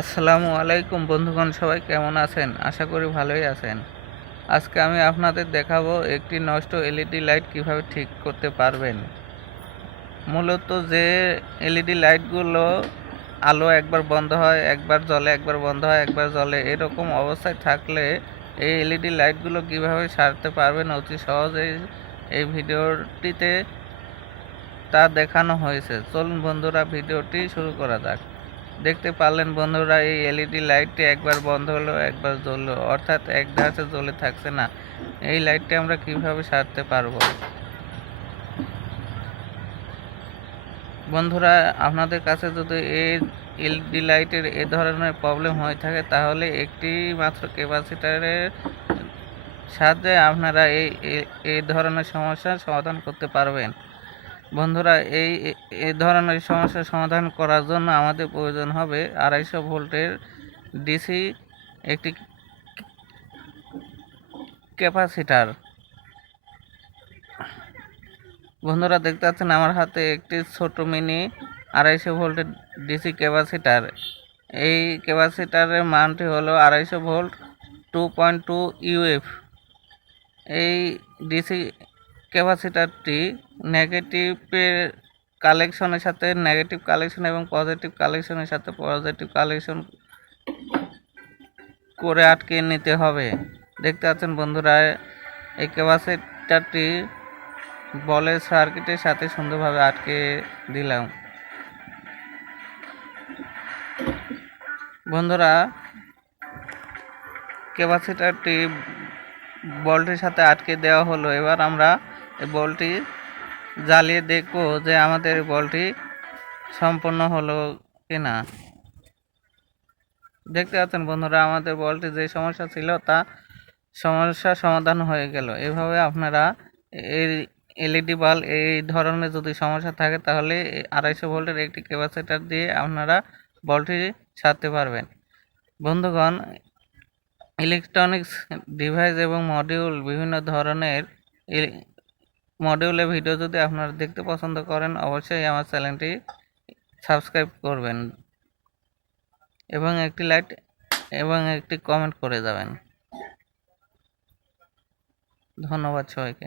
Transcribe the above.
আসসালামু আলাইকুম বন্ধুগণ, সবাই কেমন আছেন? আশা করি ভালোই আছেন। আজকে আমি আপনাদের দেখাবো একটি নষ্ট এলইডি লাইট কীভাবে ঠিক করতে পারবেন। মূলত যে এলইডি লাইটগুলো আলো একবার বন্ধ হয়, একবার জলে একবার বন্ধ হয়, একবার জলে এরকম অবস্থায় থাকলে এই এলইডি লাইটগুলো কীভাবে সারতে পারবেন অতি সহজেই এই ভিডিওটিতে তা দেখানো হয়েছে। চলুন বন্ধুরা, ভিডিওটি শুরু করা যাক। দেখতে পারলেন বন্ধুরা, এই এলইডি লাইটটি একবার বন্ধ হলো, একবার জ্বললো। অর্থাৎ এক ধাঁচে জ্বলে থাকছে না। এই লাইটটি আমরা কীভাবে সারতে পারব? বন্ধুরা, আপনাদের কাছে যদি এই এলইডি লাইটের এ ধরনের প্রবলেম হয়ে থাকে, তাহলে একটি মাত্র ক্যাপাসিটারের সাহায্যে আপনারা এই এ- ধরনের সমস্যার সমাধান করতে পারবেন। বন্ধুরা, এই এ- ধরনের সমস্যার সমাধান করার জন্য আমাদের প্রয়োজন হবে আড়াইশো ভোল্টের ডিসি একটি ক্যাপাসিটার। বন্ধুরা, দেখতে পাচ্ছেন আমার হাতে একটি ছোট মিনি আড়াইশো ভোল্টের ডিসি ক্যাপাসিটার। এই ক্যাপাসিটারের মানটি হলো আড়াইশো volt two point two uF. এই ডিসি ক্যাপাসিটারটি নেগেটিভের কালেকশনের সাথে নেগেটিভ কালেকশন এবং পজিটিভ কালেকশনের সাথে পজিটিভ কালেকশন করে আটকে নিতে হবে। দেখতে পাচ্ছেন বন্ধুরা, এই ক্যাপাসিটারটি বলের সার্কিটের সাথে সুন্দরভাবে আটকে দিলাম। বন্ধুরা, ক্যাপাসিটারটি বলটির সাথে আটকে দেওয়া হলো। এবার আমরা এই বলটি জ্বালিয়ে দেখব যে আমাদের বলটি সম্পূর্ণ হলো কি না দেখতে পাচ্ছেন বন্ধুরা, আমাদের বলটি যে সমস্যা ছিল তা সমস্যা সমাধান হয়ে গেল। এভাবে আপনারা এই এলইডি বাল্ব, এই ধরনের যদি সমস্যা থাকে তাহলে আড়াইশো ভোল্টের একটি ক্যাপাসিটার দিয়ে আপনারা বলটি সারতে পারবেন। বন্ধুগণ, ইলেকট্রনিক্স ডিভাইস এবং মডিউল বিভিন্ন ধরনের মডিউলের ভিডিও যদি আপনারা দেখতে পছন্দ করেন, অবশ্যই আমার চ্যানেলটি সাবস্ক্রাইব করবেন এবং একটি লাইক এবং একটি কমেন্ট করে যাবেন। ধন্যবাদ সবাইকে।